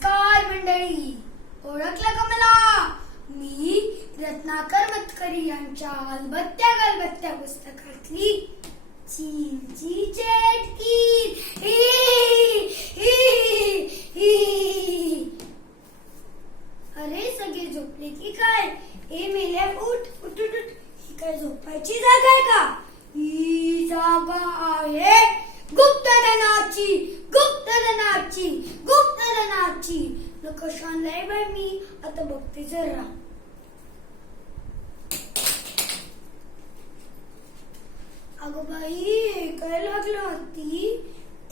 नमस्कार मंडळी, ओळखलं का मला? मी रत्नाकर मतकरी यांच्या अलबत्त्या गलबत्त्या पुस्तकातली चीनची चेटकी. अरे सगळे झोपले की काय? ए मेल्या, उठ उठ उठ. ही काय झोपायची जागा आहे का? ही जागा आहे गुप्तधनाची, गुप्तधनाची, गुप्तधनाची. नकश आणलाय बाय मी, आता बघते जरा. अगं बाई, हे काय लागलं होती?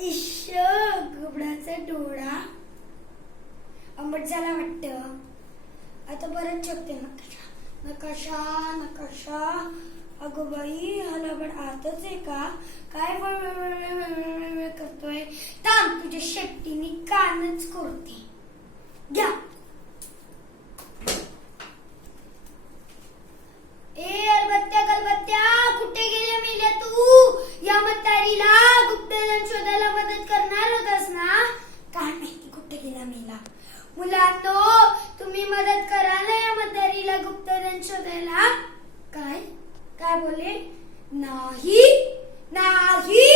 इश्श, घुबडाचा डोळा. आंबट झाला वाटतं. आता परत छपते नकाशा, नकाशा, नकाशा. अगं बाई, हा लबाड आतच आहे का? काय वळ करतोय? थांब, तुझ्या शेपटीने कानच करते. घ्या. ए अलबत्त्या गलबत्त्या, कुठे गेल्या मेल्या तू? या म्हातारीला गुप्तधन शोधायला मदत करणार होतास ना? काय माहिती कुठे गेला मेला. मुलांनो, तुम्ही मदत करा ना या म्हातारीला गुप्तधन शोधायला. काय काय बोले? नाही नाही.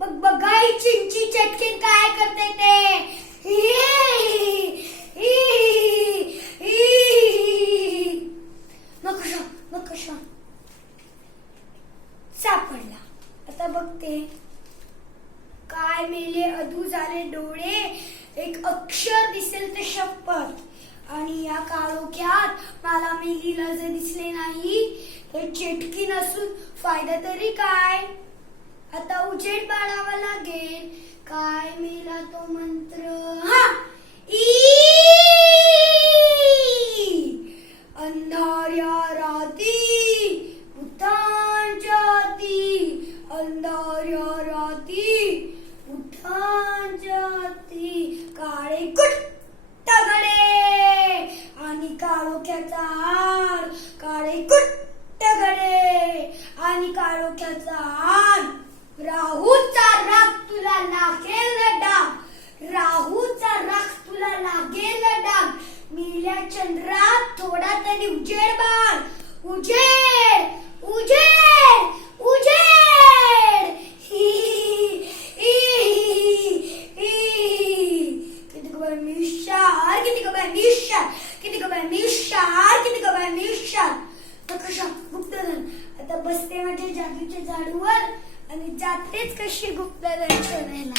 मग बघाई चिंची चटकीन काय करते ते. नकशा, नकशा सापडला. आता बघते. काय मेले, अधू झाले डोळे. एक अक्षर दिसेल ते शपथ. आणि या काळोख्यात मला मेलीला जर दिसले नाही तर चेटकी नसून फायदा तरी काय? आता उजेड बाळावा लागेल. काय मेला तो मंत्र? हा, अंधार्या राती भूतांच्या हाती, अंधार्या राती भूतांच्या हाती. काळे कुट्ट गडे आणि काळोख्याचा हार, काळे कुट्ट गडे आणि काळोख्याचा हार. राहूचा राग तुला लागेल डाग, राहूचा राग तुला लागेल डाग. मिल्या चंद्रात थोडा तरी उजेड बाळ. उजेड उजेड उजेड. किती गबाय मिशार, किती गबाय मिशार, किती गबाय मिशार, किती गबाय मिशार. नकशा, गुप्तधन. आता बसते माझ्या जादूच्या झाडूवर आणि जातेच कशी गुप्तधन शोधायला.